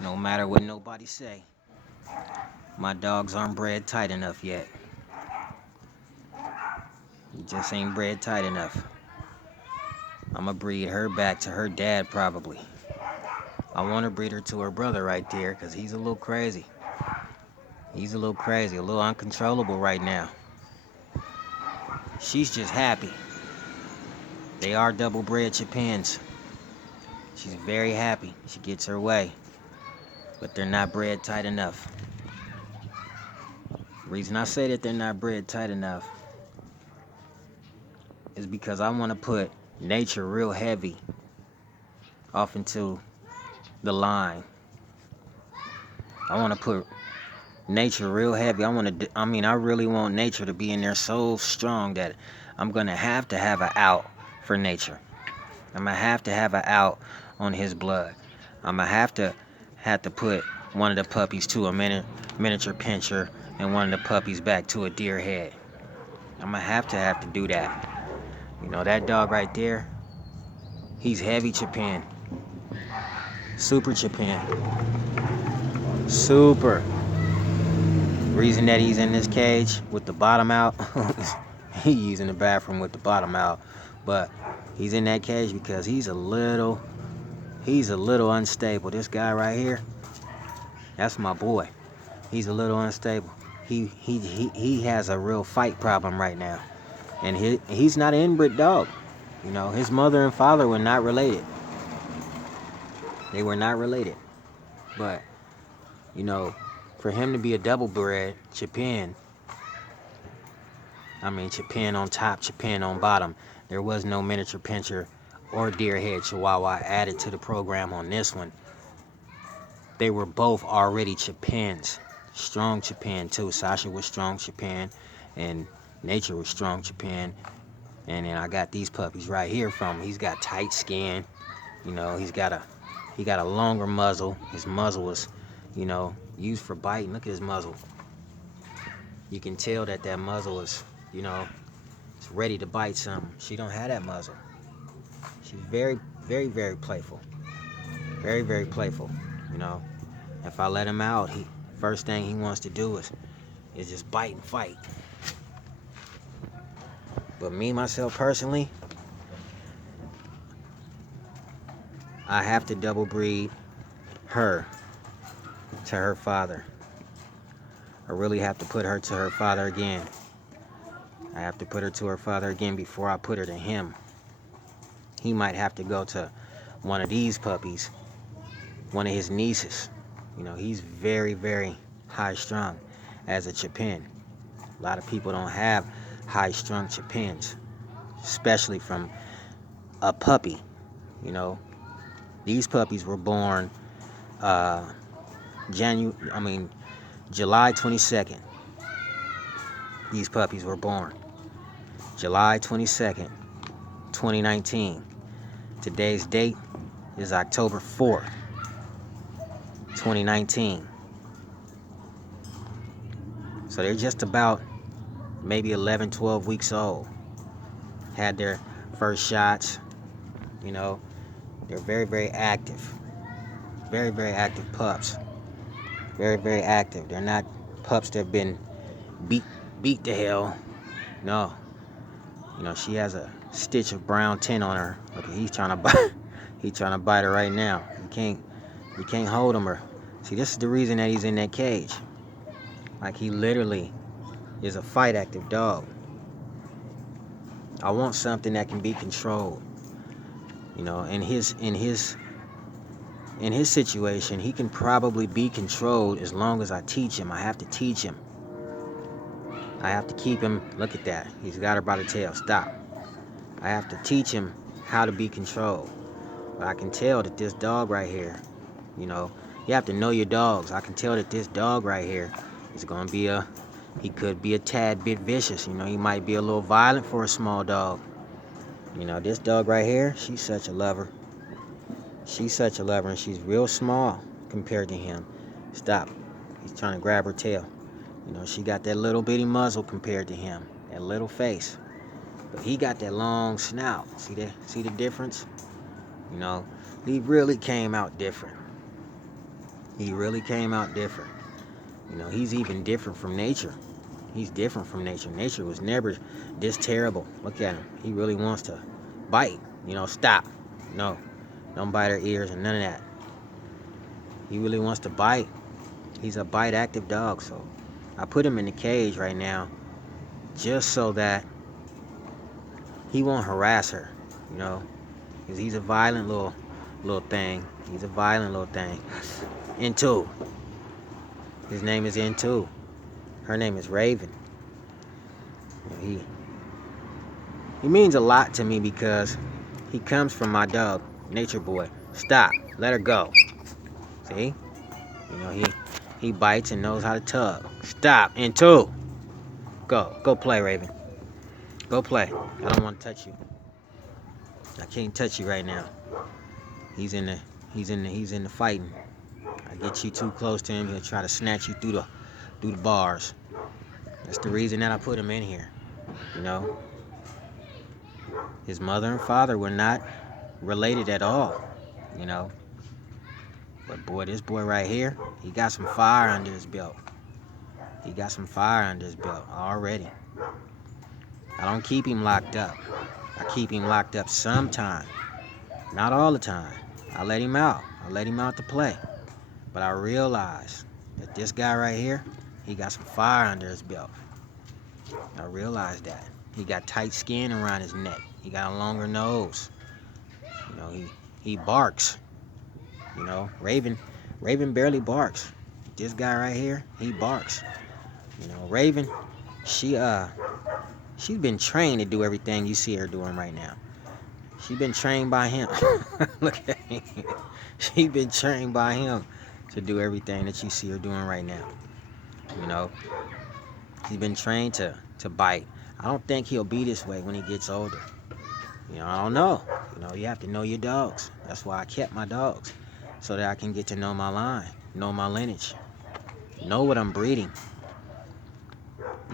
No matter what nobody say, my dogs aren't bred tight enough yet. He just ain't bred tight enough. I'ma breed her back to her dad probably. I want to breed her to her brother right there, cause he's a little crazy. He's a little crazy, a little uncontrollable right now. She's just happy. They are double bred Chapins. She's very happy. She gets her way. But they're not bred tight enough. The reason I say that they're not bred tight enough is because I want to put nature real heavy off into the line. I want to put nature real heavy. I really want nature to be in there so strong that I'm going to have an out for nature. I'm going to have an out on his blood. I'm going to have to put one of the puppies to a miniature pincher and one of the puppies back to a deer head. I'm going to have to do that. You know, that dog right there, he's heavy Chapin. Super Chapin. Super. Reason that he's in this cage with the bottom out, he's using the bathroom with the bottom out. But he's in that cage because he's a little unstable. This guy right here, that's my boy. He's a little unstable. He has a real fight problem right now. And he's not an inbred dog. You know, his mother and father were not related. They were not related. But, you know, for him to be a double bred Chapin, Chapin on top, Chapin on bottom, there was no miniature pincher or deerhead Chihuahua added to the program on this one. They were both already Chapins. Strong Chapin too. Sasha was strong Chapin and Nature was strong Chapin. And then I got these puppies right here from him. He's got tight skin. You know, he got a longer muzzle. His muzzle was, used for biting. Look at his muzzle. You can tell that muzzle is, it's ready to bite something. She don't have that muzzle. She's very, very, very playful. Very, very playful. You know, if I let him out, first thing he wants to do is just bite and fight. But me, myself, personally, I have to double breed her to her father. I really have to put her to her father again. I have to put her to her father again before I put her to him. He might have to go to one of these puppies, one of his nieces. You know, he's very, very high-strung as a Chapin. A lot of people don't have high-strung Chapins, especially from a puppy. You know, these puppies were born July 22nd. These puppies were born July 22nd, 2019. Today's date is October 4th, 2019. So they're just about maybe 11, 12 weeks old. Had their first shots. You know, they're very, very active. Very, very active pups. Very, very active. They're not pups that have been beat to hell. No. You know, she has a stitch of brown tint on her. Look, he's trying to bite. He's trying to bite her right now. You can't hold him. Or see, this is the reason that he's in that cage. Like, he literally is a fight active dog. I want something that can be controlled. You know, in his situation, he can probably be controlled as long as I teach him. I have to teach him. I have to keep him. Look at that. He's got her by the tail. Stop. I have to teach him how to be controlled. But I can tell that this dog right here, you have to know your dogs. I can tell that this dog right here is going to be he could be a tad bit vicious. You know, he might be a little violent for a small dog. You know, this dog right here, she's such a lover. She's such a lover, and she's real small compared to him. Stop. He's trying to grab her tail. You know, she got that little bitty muzzle compared to him. That little face. But he got that long snout. See that? See the difference? You know, he really came out different. He really came out different. You know, he's even different from nature. He's different from nature. Nature was never this terrible. Look at him. He really wants to bite. You know, stop. No, don't bite her ears and none of that. He really wants to bite. He's a bite active dog. So I put him in the cage right now just so that he won't harass her. You know, because he's a violent little thing. He's a violent little thing. N2. His name is N2. Her name is Raven. You know, he means a lot to me because he comes from my dog, Nature Boy. Stop. Let her go. See? You know, he bites and knows how to tug. Stop. N2. Go play, Raven. Go play. I don't want to touch you. I can't touch you right now. He's in the fighting. I get you too close to him, he'll try to snatch you through the bars. That's the reason that I put him in here. You know, his mother and father were not related at all. You know, but boy, this boy right here, he got some fire under his belt. He got some fire under his belt already. I don't keep him locked up. I keep him locked up sometime, not all the time. I let him out. I let him out to play. But I realize that this guy right here, he got some fire under his belt. I realized that. He got tight skin around his neck. He got a longer nose. You know, he barks. You know, Raven barely barks. This guy right here, he barks. You know, Raven, she's been trained to do everything you see her doing right now. She's been trained by him. Look at him. She's been trained by him to do everything that you see her doing right now. You know, he's been trained to bite. I don't think he'll be this way when he gets older. You know, I don't know. You know, you have to know your dogs. That's why I kept my dogs, so that I can get to know my line, know my lineage, know what I'm breeding.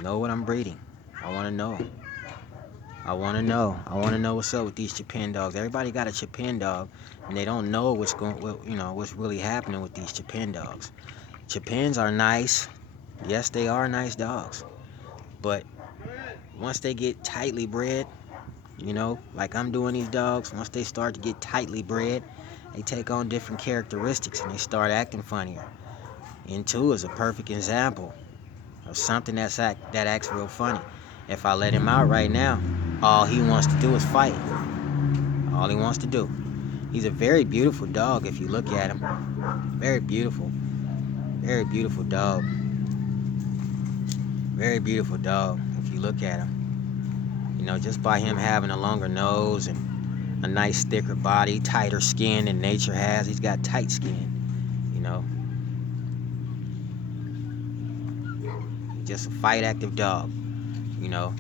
Know what I'm breeding. I want to know. I want to know what's up with these Chipin dogs. Everybody got a Chipin dog, and they don't know what's really happening with these Chipin dogs. Chipins are nice. Yes, they are nice dogs. But once they get tightly bred, you know, like I'm doing these dogs, once they start to get tightly bred, they take on different characteristics and they start acting funnier. N2 is a perfect example of something that acts real funny. If I let him out right now, all he wants to do is fight. All he wants to do. He's a very beautiful dog if you look at him. Very beautiful. Very beautiful dog. Very beautiful dog if you look at him. You know, just by him having a longer nose and a nice thicker body, tighter skin than nature has. He's got tight skin, you know. Just a fight active dog, you know.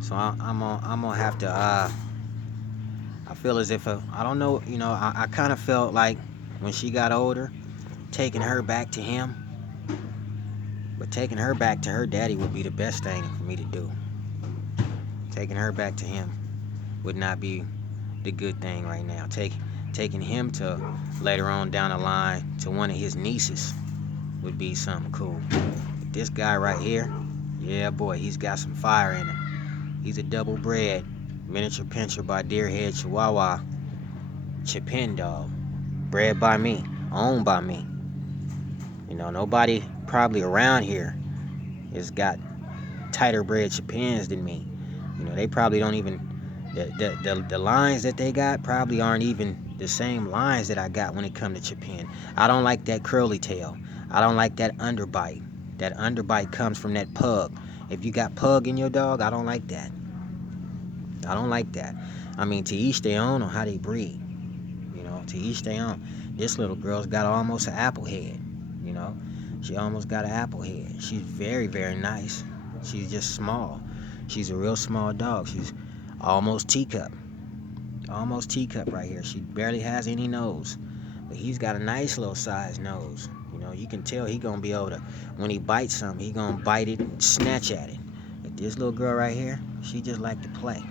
So I'm gonna have to. I feel as if I don't know. You know, I kind of felt like when she got older, taking her back to him. But taking her back to her daddy would be the best thing for me to do. Taking her back to him would not be the good thing right now. Taking him to later on down the line to one of his nieces would be something cool. But this guy right here, yeah boy, he's got some fire in him. He's a double bred miniature pinscher by Deerhead Chihuahua Chipin dog, bred by me, owned by me. You know, nobody probably around here has got tighter bred Chipins than me. You know, they probably don't even, the lines that they got probably aren't even the same lines that I got when it comes to Chipin. I don't like that curly tail. I don't like that underbite. That underbite comes from that pug. If you got pug in your dog, I don't like that. I don't like that. I mean, to each their own on how they breed. You know, to each their own. This little girl's got almost an apple head. You know, she almost got an apple head. She's very, very nice. She's just small. She's a real small dog. She's almost teacup. Almost teacup right here. She barely has any nose. But he's got a nice little size nose. You know, you can tell he gonna be able to, when he bites something, he gonna bite it and snatch at it. But this little girl right here, she just like to play.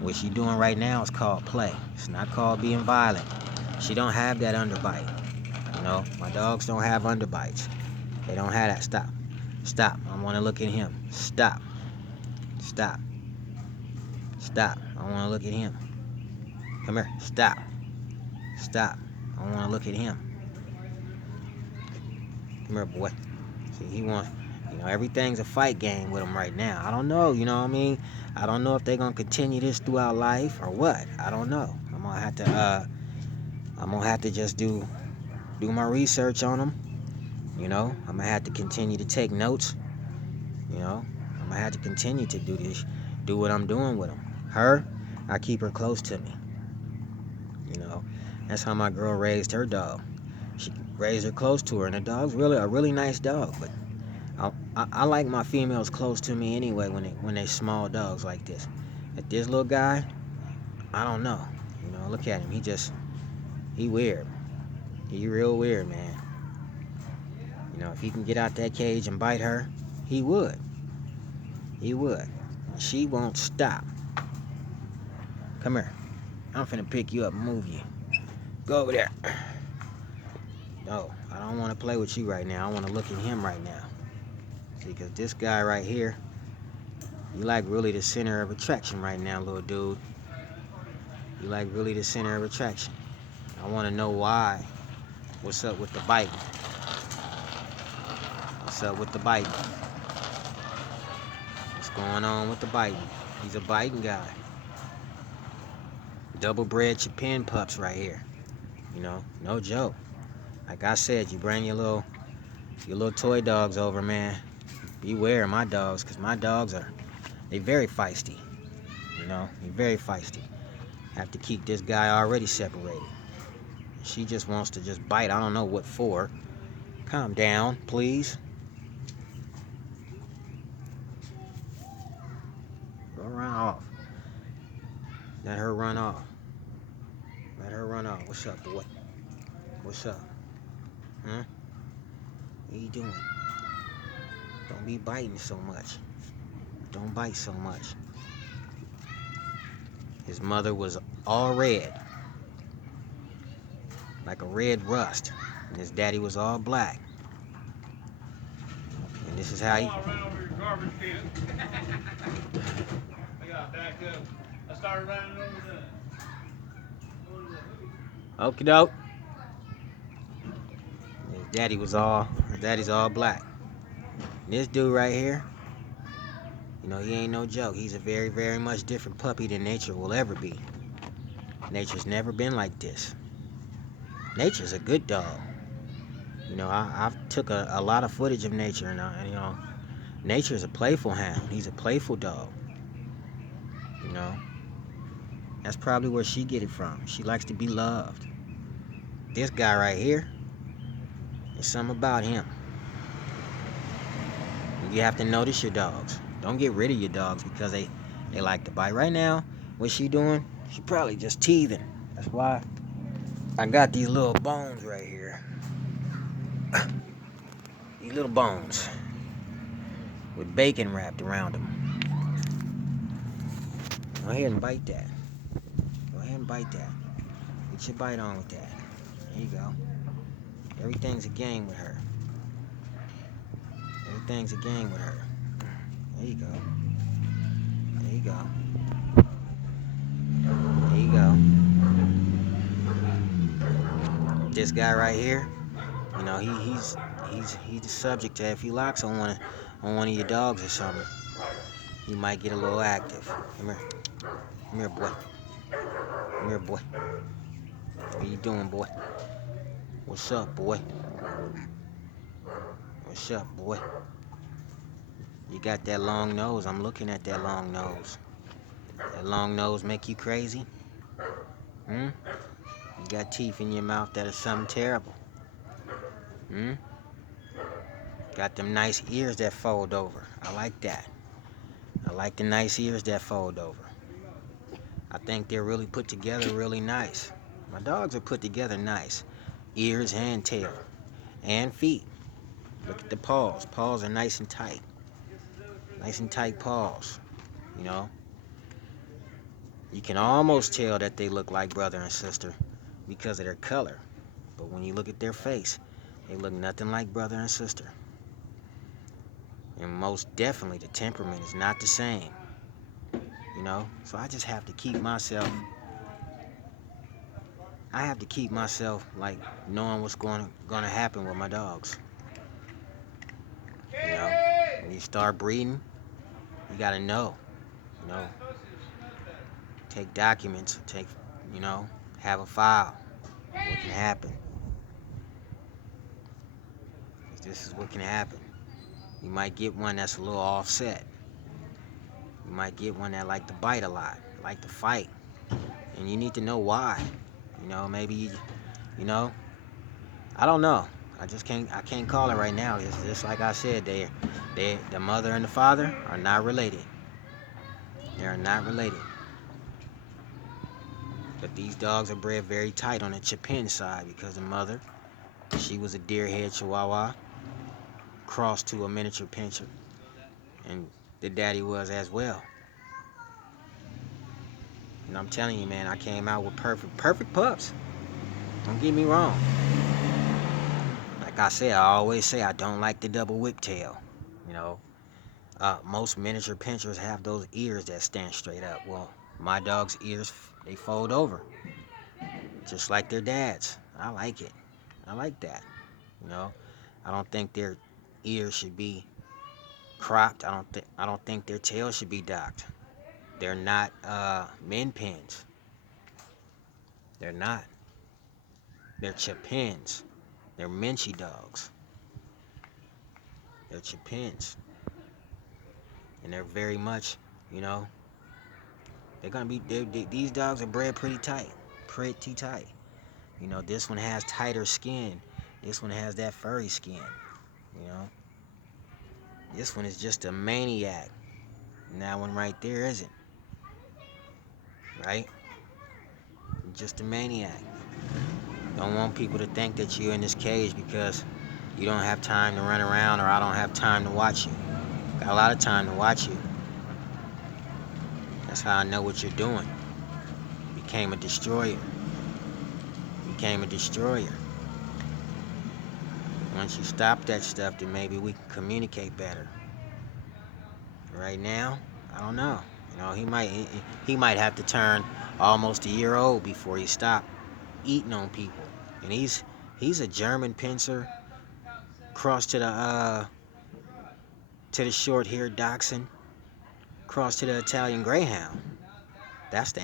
What she doing right now is called play. It's not called being violent. She don't have that underbite. You know, my dogs don't have underbites. They don't have that. Stop. Stop. I want to look at him. Stop. Stop. Stop. I want to look at him. Come here. Stop. Stop. I want to look at him. Come here, boy. See, he wants, everything's a fight game with him right now. I don't know, you know what I mean? I don't know if they're going to continue this throughout life or what. I don't know. I'm going to have to just do my research on them. I'm going to have to continue to take notes. I'm going to have to continue to do what I'm doing with them. Her, I keep her close to me. That's how my girl raised her dog. She raised her close to her, and the dog's really a really nice dog. But I like my females close to me anyway when they small dogs like this. But this little guy, I don't know. Look at him. He weird. He real weird, man. If he can get out that cage and bite her, he would. He would. She won't stop. Come here. I'm finna pick you up and move you. Go over there. No, I don't want to play with you right now. I want to look at him right now. See, because this guy right here, you like really the center of attraction right now, little dude. You like really the center of attraction. I want to know why. What's up with the biting? What's up with the biting? What's going on with the biting? He's a biting guy. Double bred Chapin pups right here. No joke. Like I said, you bring your little toy dogs over, man. Beware of my dogs, because my dogs they very feisty. They're very feisty. Have to keep this guy already separated. She just wants to just bite. I don't know what for. Calm down, please. Go run off. Let her run off. Let her run off. What's up, boy? What's up? Huh? What you doing? Don't be biting so much. Don't bite so much. His mother was all red. Like a red rust. And his daddy was all black. And this is how he... I started running over the... Okie doke. His daddy's all black. And this dude right here, he ain't no joke. He's a very, very much different puppy than Nature will ever be. Nature's never been like this. Nature's a good dog. I've took a lot of footage of Nature, and Nature's a playful hound. He's a playful dog. That's probably where she get it from. She likes to be loved. This guy right here, there's something about him. You have to notice your dogs. Don't get rid of your dogs because they like to bite. Right now, what she doing? She probably just teething. That's why I got these little bones right here. These little bones with bacon wrapped around them. Go ahead and bite that. Go ahead and bite that. Get your bite on with that. There you go. Everything's a game with her. Everything's a game with her. There you go. There you go. There you go. This guy right here, he's the subject to, if he locks on one of your dogs or something, he might get a little active. Come here. Come here, boy. Come here, boy. What you doing, boy? What's up, boy? What's up, boy? You got that long nose. I'm looking at that long nose. That long nose make you crazy? You got teeth in your mouth that are something terrible. Got them nice ears that fold over. I like that. I like the nice ears that fold over. I think they're really put together really nice. My dogs are put together nice. Ears and tail. And feet. Look at the paws. Paws are nice and tight. Nice and tight paws. You can almost tell that they look like brother and sister because of their color. But when you look at their face, they look nothing like brother and sister. And most definitely the temperament is not the same. You know? So I just have to keep myself like knowing what's gonna happen with my dogs. You know? When you start breeding, you gotta know. You know? Take documents, have a file. What can happen? This is what can happen. You might get one that's a little offset. You might get one that like to bite a lot, like to fight. And you need to know why. Maybe, I don't know. I can't call it right now. It's just like I said, the mother and the father are not related. They are not related. But these dogs are bred very tight on the Chapin side because the mother, she was a deer-head Chihuahua crossed to a miniature pinscher, and the daddy was as well. And I'm telling you, man, I came out with perfect pups. Don't get me wrong. Like I said, I always say I don't like the double whiptail. Most miniature pinschers have those ears that stand straight up. Well, my dog's ears, they fold over, just like their dad's. I like it. I like that. I don't think their ears should be cropped. I don't think their tail should be docked. They're not min pins. They're not. They're Chapins. They're Minchie dogs. They're Chapins. And they're very much, they're gonna be. These dogs are bred pretty tight. Pretty tight. This one has tighter skin. This one has that furry skin. This one is just a maniac. And that one right there isn't. Right? Just a maniac. Don't want people to think that you're in this cage because you don't have time to run around or I don't have time to watch you. Got a lot of time to watch you. That's how I know what you're doing. Became a destroyer. Once you stop that stuff, then maybe we can communicate better. Right now, I don't know. He might have to turn almost a year old before he stop eating on people. And he's a German pincer crossed to the short-haired Dachshund, crossed to the Italian Greyhound. That's the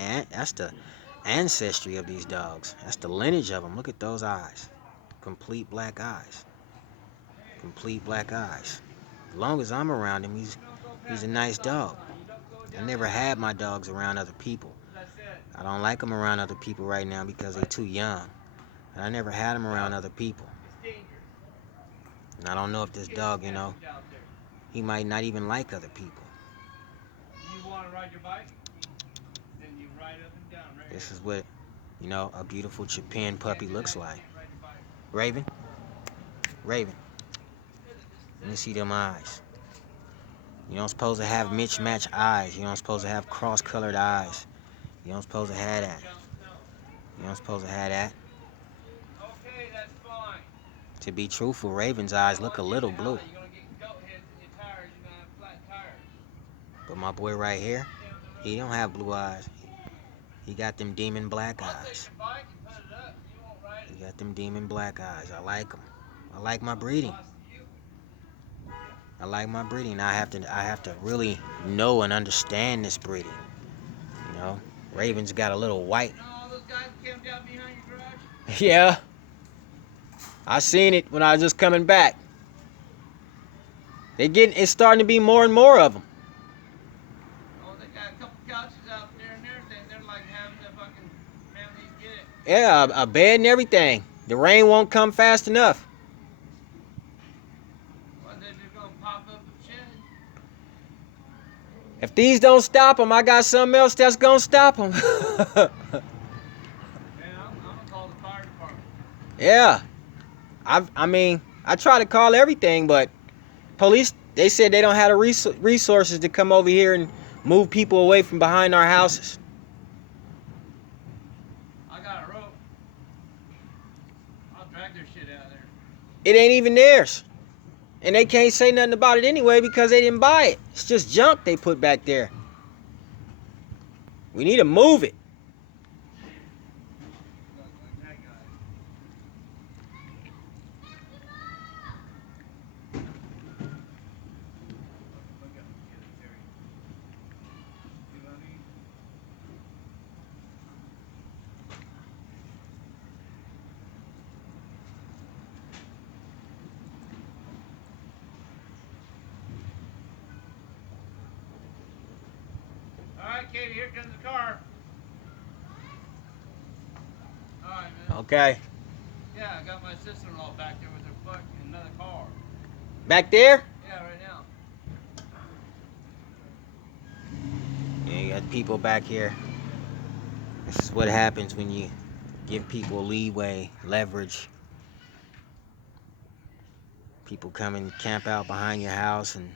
ancestry of these dogs. That's the lineage of them. Look at those eyes. Complete black eyes. As long as I'm around him, he's a nice dog. I never had my dogs around other people. I don't like them around other people right now because they're too young. And I never had them around other people. And I don't know if this dog, he might not even like other people. You want to ride your bike? Then you ride up and down, right? This is what, a beautiful Chapin puppy looks like. Raven. Let me see them eyes. You don't supposed to have mismatched eyes. You don't supposed to have cross-colored eyes. You don't supposed to have that. Okay, that's fine. To be truthful, Raven's eyes look a little blue. But my boy right here, he don't have blue eyes. He got them demon black eyes. I like them. I like my breeding. I have to really know and understand this breeding. Raven's got a little white. All those guys camped out behind your garage? Yeah. I seen it when I was just coming back. It's starting to be more and more of them. Oh, they got a couple couches out there and everything. They're like having the fucking families get it. Yeah, a bed and everything. The rain won't come fast enough. Well, they're just gonna pop up and shit. If these don't stop them, I got something else that's gonna stop them. Man, I'm gonna call the fire department. Yeah. I try to call everything, but police, they said they don't have the resources to come over here and move people away from behind our houses. I got a rope. I'll It ain't even theirs. And they can't say nothing about it anyway because they didn't buy it. It's just junk they put back there. We need to move it. Alright, Katie, here comes the car. Alright, man. Okay. Yeah, I got my sister-in-law back there with her fucking another car. Back there? Yeah, right now. Yeah, you got people back here. This is what happens when you give people leeway, leverage. People come and camp out behind your house, and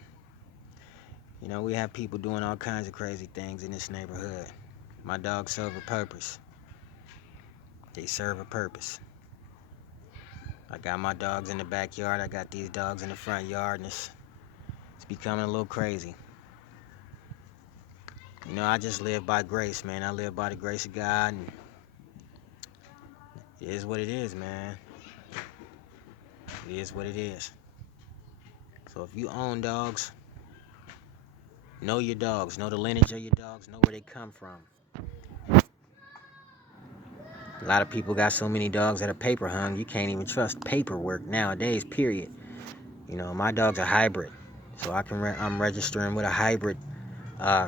you know, we have people doing all kinds of crazy things in this neighborhood. My dogs serve a purpose. They serve a purpose. I got my dogs in the backyard. I got these dogs in the front yard, and it's becoming a little crazy. You know, I just live by grace, man. I live by the grace of God, and it is what it is, man. It is what it is. So if you own dogs, know your dogs. Know the lineage of your dogs. Know where they come from. A lot of people got so many dogs that are paper hung, you can't even trust paperwork nowadays, period. You know, my dog's a hybrid, so I'm registering with a hybrid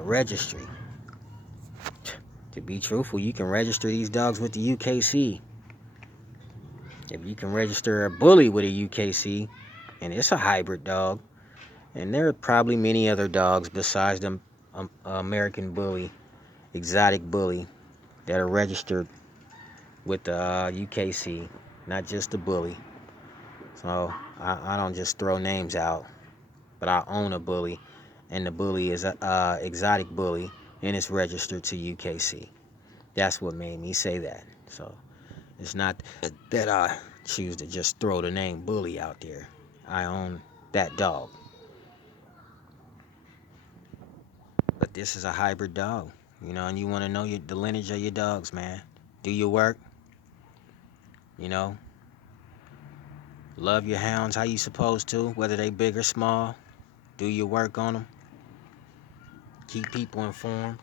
registry. To be truthful, you can register these dogs with the UKC. If you can register a bully with a UKC, and it's a hybrid dog, and there are probably many other dogs besides the American bully, exotic bully, that are registered with the UKC, not just the bully. So I don't just throw names out, but I own a bully, and the bully is a exotic bully, and it's registered to UKC. That's what made me say that. So it's not that I choose to just throw the name bully out there. I own that dog. But this is a hybrid dog, you know, and you want to know the lineage of your dogs, man. Do your work, you know. Love your hounds how you supposed to, whether they big or small. Do your work on them. Keep people informed.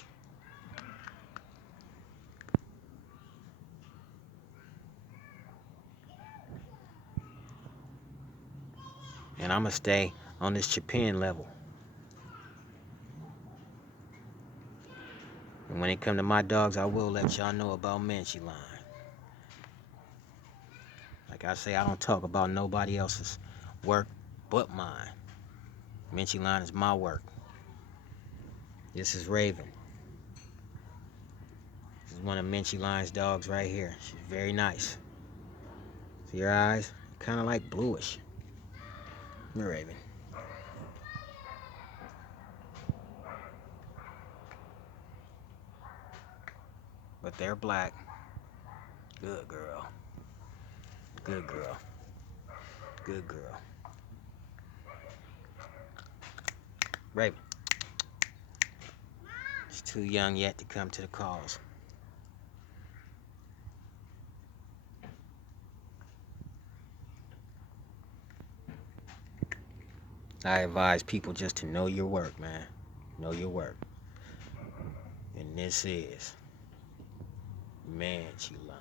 And I'm going to stay on this Chapin level. And when it come to my dogs, I will let y'all know about Menchie Line. Like I say, I don't talk about nobody else's work but mine. Menchie Line is my work. This is Raven. This is one of Menchie Line's dogs right here. She's very nice. See her eyes? Kind of like bluish. Come here, Raven. But they're black. Good girl. Good girl. Good girl. Raven. She's too young yet to come to the calls. I advise people just to know your work, man. Know your work. And this is Menchie Line.